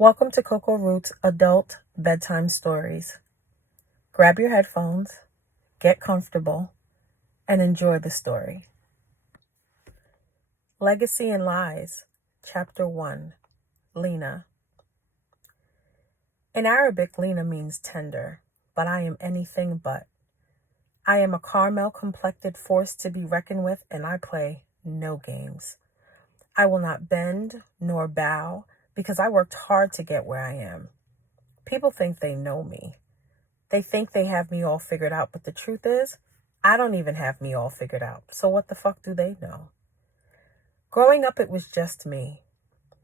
Welcome to Coco Root's Adult Bedtime Stories. Grab your headphones, get comfortable, and enjoy the story. Legacy and Lies, Chapter 1, Lena. In Arabic, Lena means tender, but I am anything but. I am a caramel-complected force to be reckoned with, and I play no games. I will not bend nor bow because I worked hard to get where I am. People think they know me. They think they have me all figured out, but the truth is, I don't even have me all figured out. So what the fuck do they know? Growing up, it was just me.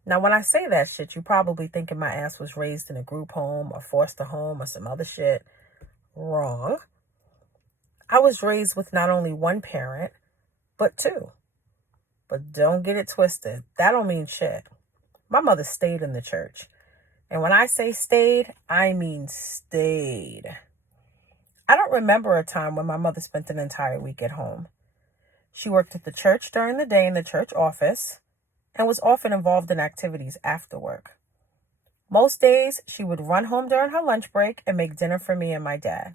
Now, when I say that shit, you probably thinking my ass was raised in a group home or foster home or some other shit. Wrong. I was raised with not only one parent, but two. But don't get it twisted. That don't mean shit. My mother stayed in the church. And when I say stayed, I mean stayed. I don't remember a time when my mother spent an entire week at home. She worked at the church during the day in the church office and was often involved in activities after work. Most days, she would run home during her lunch break and make dinner for me and my dad.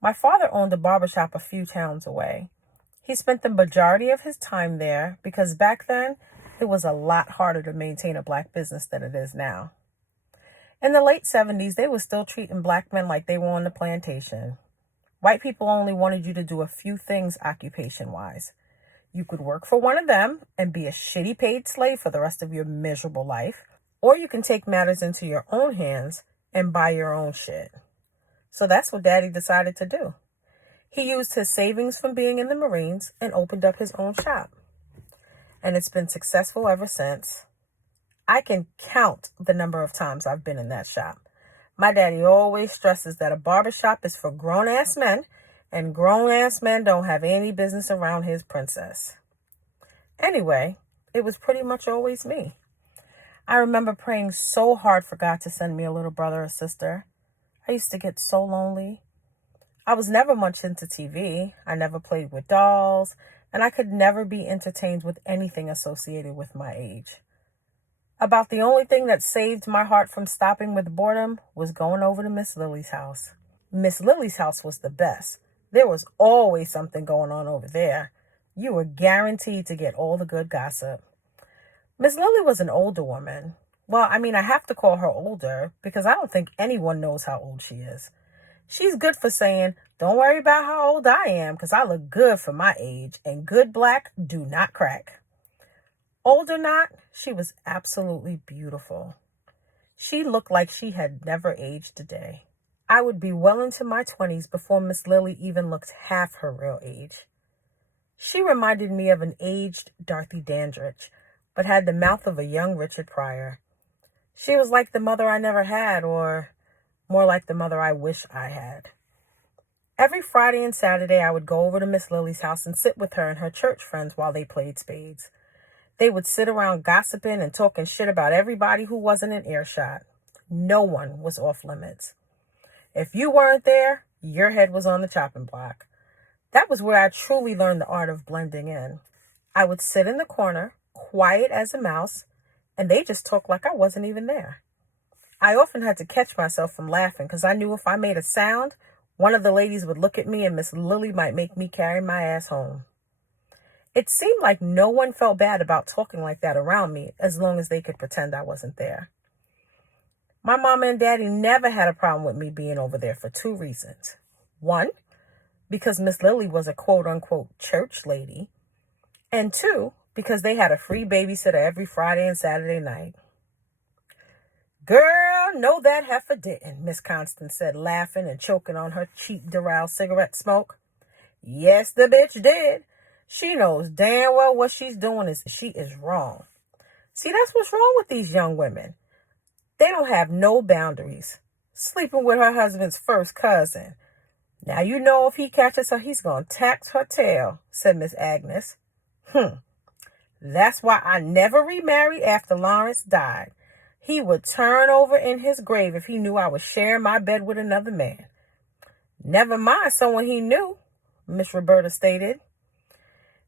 My father owned a barbershop a few towns away. He spent the majority of his time there because back then, it was a lot harder to maintain a black business than it is now. In the late 70s, they were still treating black men like they were on the plantation. White people only wanted you to do a few things occupation-wise. You could work for one of them and be a shitty paid slave for the rest of your miserable life, or you can take matters into your own hands and buy your own shit. So that's what Daddy decided to do. He used his savings from being in the Marines and opened up his own shop. And it's been successful ever since. I can count the number of times I've been in that shop. My daddy always stresses that a barbershop is for grown-ass men, and grown-ass men don't have any business around his princess. Anyway, it was pretty much always me. I remember praying so hard for God to send me a little brother or sister. I used to get so lonely. I was never much into TV. I never played with dolls, and I could never be entertained with anything associated with my age. About the only thing that saved my heart from stopping with boredom was going over to Miss Lily's house. Miss Lily's house was the best. There was always something going on over there. You were guaranteed to get all the good gossip. Miss Lily was an older woman. Well, I have to call her older because I don't think anyone knows how old she is. She's good for saying, don't worry about how old I am because I look good for my age, and good black do not crack. Old or not, she was absolutely beautiful. She looked like she had never aged a day. I would be well into my 20s before Miss Lily even looked half her real age. She reminded me of an aged Dorothy Dandridge, but had the mouth of a young Richard Pryor. She was like the mother I never had, or more like the mother I wish I had. Every Friday and Saturday, I would go over to Miss Lily's house and sit with her and her church friends while they played spades. They would sit around gossiping and talking shit about everybody who wasn't in earshot. No one was off limits. If you weren't there, your head was on the chopping block. That was where I truly learned the art of blending in. I would sit in the corner, quiet as a mouse, and they just talked like I wasn't even there. I often had to catch myself from laughing because I knew if I made a sound, one of the ladies would look at me and Miss Lily might make me carry my ass home. It seemed like no one felt bad about talking like that around me as long as they could pretend I wasn't there. My mama and daddy never had a problem with me being over there for two reasons. One, because Miss Lily was a quote-unquote church lady. And two, because they had a free babysitter every Friday and Saturday night. Girl, no that heifer didn't, Miss Constance said, laughing and choking on her cheap Doral cigarette smoke. Yes, the bitch did. She knows damn well what she's doing is wrong. See, that's what's wrong with these young women. They don't have no boundaries. Sleeping with her husband's first cousin. Now you know if he catches her, he's going to tax her tail, said Miss Agnes. That's why I never remarried after Lawrence died. He would turn over in his grave if he knew I was sharing my bed with another man. Never mind someone he knew, Miss Roberta stated.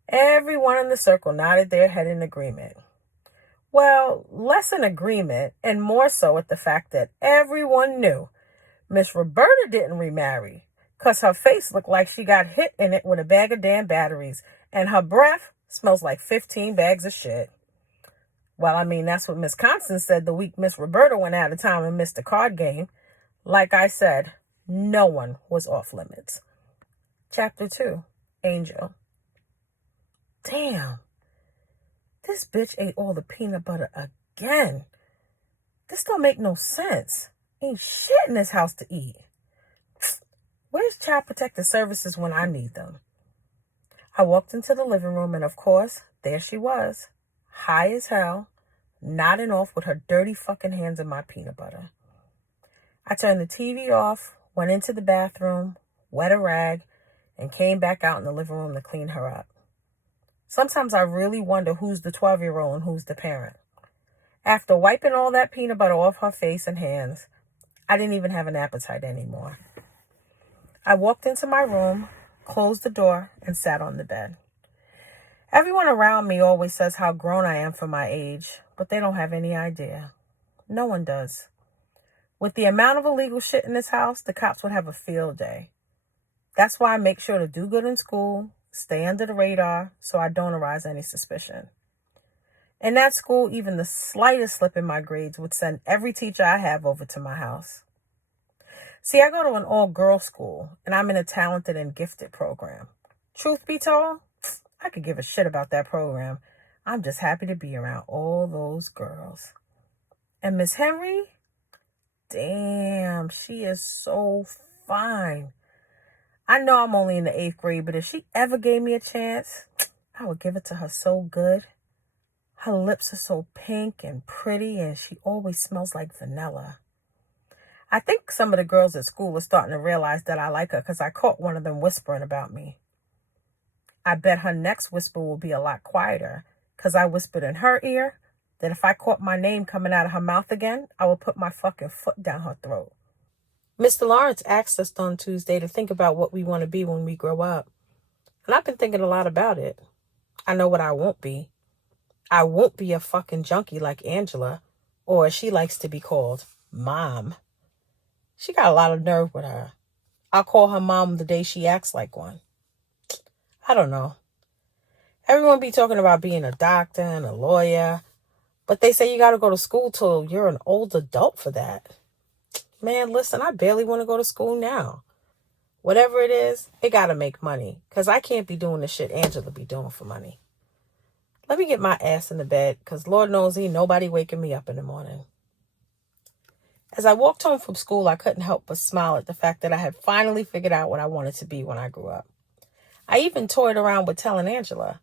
Everyone in the circle nodded their head in agreement. Well, less in agreement and more so at the fact that everyone knew Miss Roberta didn't remarry because her face looked like she got hit in it with a bag of damn batteries and her breath smells like 15 bags of shit. Well, I mean, that's what Miss Constance said the week Miss Roberta went out of town and missed the card game. Like I said, no one was off limits. Chapter 2, Angel. Damn, this bitch ate all the peanut butter again. This don't make no sense. Ain't shit in this house to eat. Where's Child Protective Services when I need them? I walked into the living room and, of course, there she was, high as hell, nodding off with her dirty fucking hands in my peanut butter. I turned the TV off, went into the bathroom, wet a rag, and came back out in the living room to clean her up. Sometimes I really wonder who's the 12-year-old and who's the parent. After wiping all that peanut butter off her face and hands, I didn't even have an appetite anymore. I walked into my room, closed the door, and sat on the bed. Everyone around me always says how grown I am for my age, but they don't have any idea. No one does. With the amount of illegal shit in this house, the cops would have a field day. That's why I make sure to do good in school, stay under the radar, so I don't arouse any suspicion. In that school, even the slightest slip in my grades would send every teacher I have over to my house. See, I go to an all-girls school, and I'm in a talented and gifted program. Truth be told, I could give a shit about that program. I'm just happy to be around all those girls. And Miss Henry? Damn, she is so fine. I know I'm only in the 8th grade, but if she ever gave me a chance, I would give it to her so good. Her lips are so pink and pretty, and she always smells like vanilla. I think some of the girls at school are starting to realize that I like her because I caught one of them whispering about me. I bet her next whisper will be a lot quieter because I whispered in her ear that if I caught my name coming out of her mouth again, I would put my fucking foot down her throat. Mr. Lawrence asked us on Tuesday to think about what we want to be when we grow up. And I've been thinking a lot about it. I know what I won't be. I won't be a fucking junkie like Angela, or as she likes to be called, Mom. She got a lot of nerve with her. I'll call her mom the day she acts like one. I don't know. Everyone be talking about being a doctor and a lawyer, but they say you got to go to school till you're an old adult for that. Man, listen, I barely want to go to school now. Whatever it is, it got to make money, because I can't be doing the shit Angela be doing for money. Let me get my ass in the bed, because Lord knows ain't nobody waking me up in the morning. As I walked home from school, I couldn't help but smile at the fact that I had finally figured out what I wanted to be when I grew up. I even toyed around with telling Angela.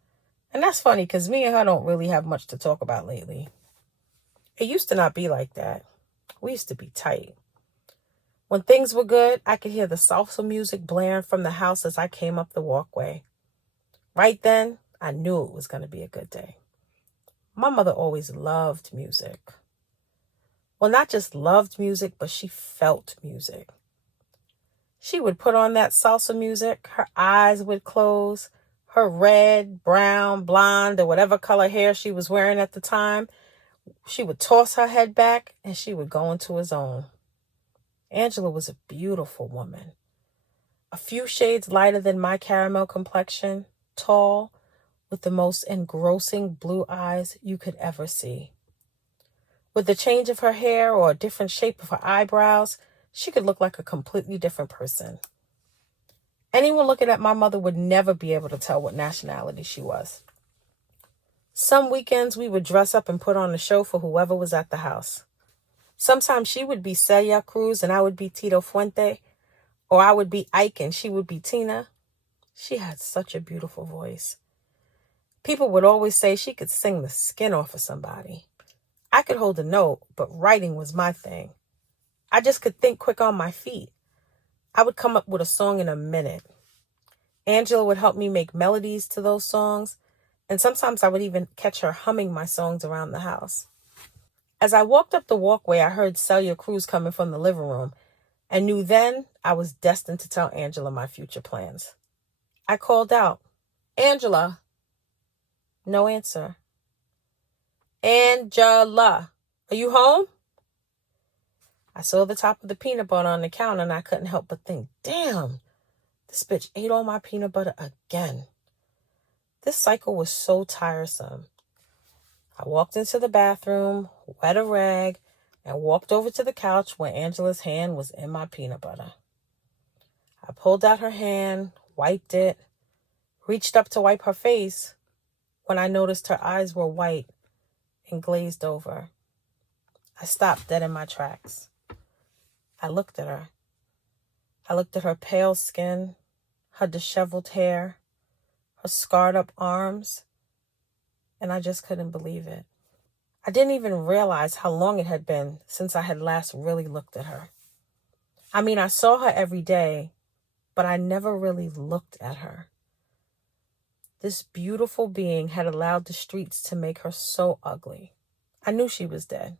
And that's funny because me and her don't really have much to talk about lately. It used to not be like that. We used to be tight. When things were good, I could hear the salsa music blaring from the house as I came up the walkway. Right then, I knew it was going to be a good day. My mother always loved music. Well, not just loved music, but she felt music. She would put on that salsa music, her eyes would close, her red, brown, blonde, or whatever color hair she was wearing at the time, she would toss her head back and she would go into a zone. Angela was a beautiful woman. A few shades lighter than my caramel complexion, tall, with the most engrossing blue eyes you could ever see. With the change of her hair or a different shape of her eyebrows, she could look like a completely different person. Anyone looking at my mother would never be able to tell what nationality she was. Some weekends we would dress up and put on a show for whoever was at the house. Sometimes she would be Celia Cruz and I would be Tito Fuente, or I would be Ike and she would be Tina. She had such a beautiful voice. People would always say she could sing the skin off of somebody. I could hold a note, but writing was my thing. I just could think quick on my feet. I would come up with a song in a minute. Angela would help me make melodies to those songs, and sometimes I would even catch her humming my songs around the house. As I walked up the walkway, I heard Celia Cruz coming from the living room, and knew then I was destined to tell Angela my future plans. I called out, "Angela." No answer. Angela, are you home? I saw the top of the peanut butter on the counter and I couldn't help but think, damn, this bitch ate all my peanut butter again. This cycle was so tiresome. I walked into the bathroom, wet a rag, and walked over to the couch where Angela's hand was in my peanut butter. I pulled out her hand, wiped it, reached up to wipe her face when I noticed her eyes were white and glazed over. I stopped dead in my tracks. I looked at her. I looked at her pale skin, her disheveled hair, her scarred up arms, and I just couldn't believe it. I didn't even realize how long it had been since I had last really looked at her. I mean, I saw her every day, but I never really looked at her. This beautiful being had allowed the streets to make her so ugly. I knew she was dead.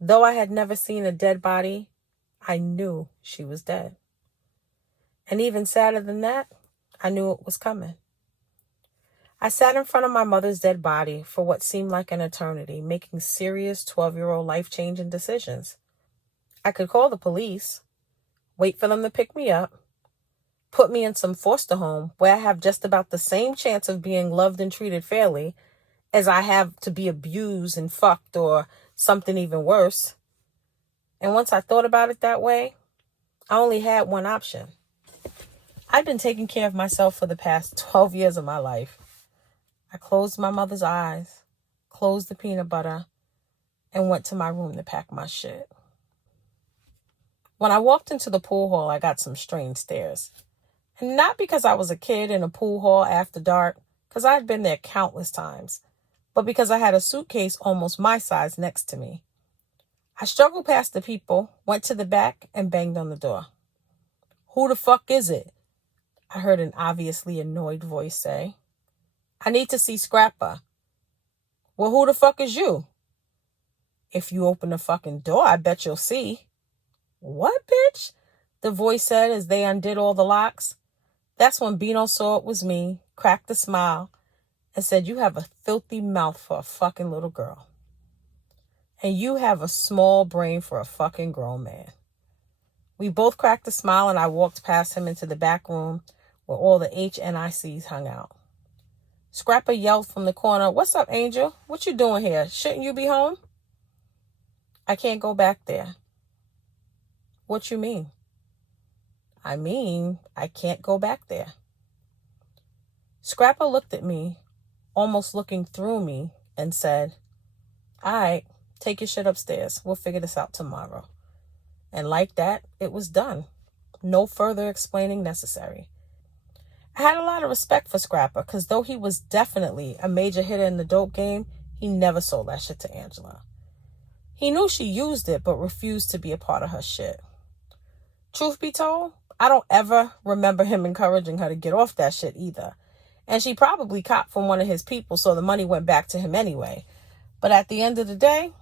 Though I had never seen a dead body, I knew she was dead. And even sadder than that, I knew it was coming. I sat in front of my mother's dead body for what seemed like an eternity, making serious 12-year-old life-changing decisions. I could call the police, wait for them to pick me up, put me in some foster home where I have just about the same chance of being loved and treated fairly as I have to be abused and fucked or something even worse. And once I thought about it that way, I only had one option. I'd been taking care of myself for the past 12 years of my life. I closed my mother's eyes, closed the peanut butter, and went to my room to pack my shit. When I walked into the pool hall, I got some strange stares. And not because I was a kid in a pool hall after dark, because I had been there countless times, but because I had a suitcase almost my size next to me. I struggled past the people, went to the back, and banged on the door. "Who the fuck is it?" I heard an obviously annoyed voice say. "I need to see Scrapper." "Well, who the fuck is you?" "If you open the fucking door, I bet you'll see." "What, bitch?" the voice said as they undid all the locks. That's when Bino saw it was me, cracked a smile, and said, "You have a filthy mouth for a fucking little girl. And you have a small brain for a fucking grown man." We both cracked a smile and I walked past him into the back room where all the HNICs hung out. Scrapper yelled from the corner, "What's up, Angel? What you doing here? Shouldn't you be home?" "I can't go back there." "What you mean?" "I mean, I can't go back there." Scrapper looked at me, almost looking through me, and said, "All right, take your shit upstairs. We'll figure this out tomorrow." And like that, it was done. No further explaining necessary. I had a lot of respect for Scrapper because though he was definitely a major hitter in the dope game, he never sold that shit to Angela. He knew she used it but refused to be a part of her shit. Truth be told, I don't ever remember him encouraging her to get off that shit either. And she probably copped from one of his people, so the money went back to him anyway. But at the end of the day,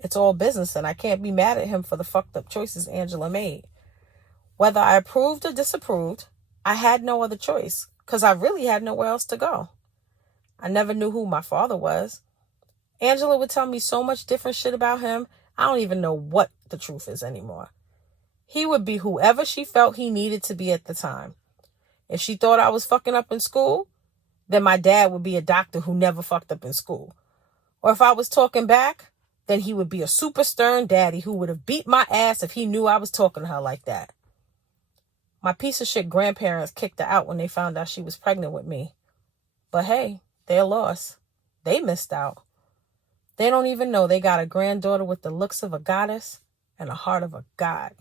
it's all business, and I can't be mad at him for the fucked up choices Angela made. Whether I approved or disapproved, I had no other choice, because I really had nowhere else to go. I never knew who my father was. Angela would tell me so much different shit about him, I don't even know what the truth is anymore. He would be whoever she felt he needed to be at the time. If she thought I was fucking up in school, then my dad would be a doctor who never fucked up in school. Or if I was talking back, then he would be a super stern daddy who would have beat my ass if he knew I was talking to her like that. My piece of shit grandparents kicked her out when they found out she was pregnant with me. But hey, their loss. They missed out. They don't even know they got a granddaughter with the looks of a goddess and a heart of a god.